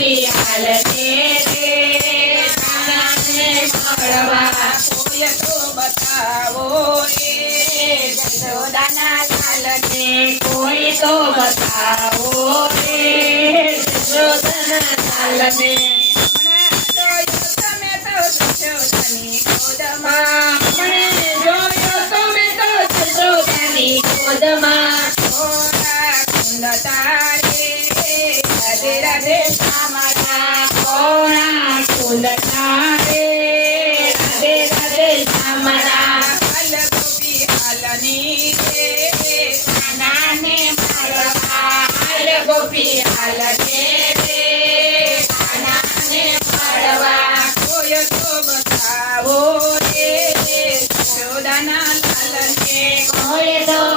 શિયાલ તેરે તો બતાવો કોઈ તો બતાવો એ જશોદાના લાલને તમે તો જશોદાની ખોદમાં મને તમે તો જશોદાની ખોદમાં છોરા કુંડતા રાધે રાધે કોણા કુંડના રે રાધે રાધે શામળા હાલ ગોપી હાલની રે કાનાને મળવા કોઈ તો બતાવો રે યશોદાના લાલને કોઈ તો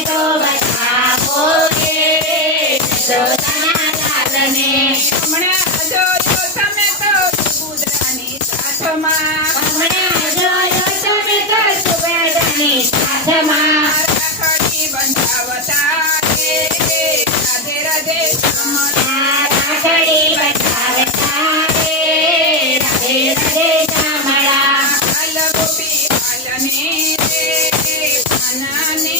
કોઈ તો બતાવો રે યશોદાના લાલને હમણાં જોયો તમે તો કુદરાની સાથમાં હમણાં જોયો તમે તો સુગંધની સાથમાં રાખડી બંધાવતા રે રાધે રાધે શામળા રાખડી બતાવતા રે રાધે રાધે શામળા હાલ ગોપી હાલને રે કાનાને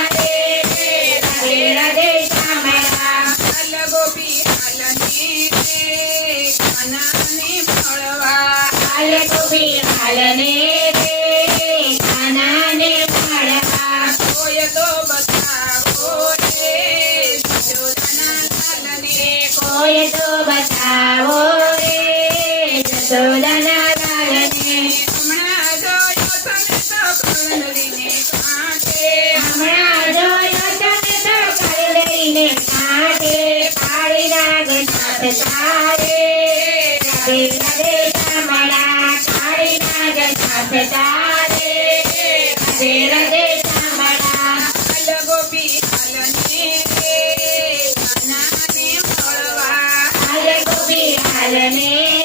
કોઈ તો બતાવો રે યશોદાના લાલને કોઈ તો બતાવો રે યશોદાના લાલને હમણાં જોયો તમે તો કળનરીને કાંઠે હમણાં જોયો તમે તો કલરીને કાંઠે પાડી નાગ નાથ તારે રાધે રાધે શામળા કાળી નાગ નાથ તારે சரணே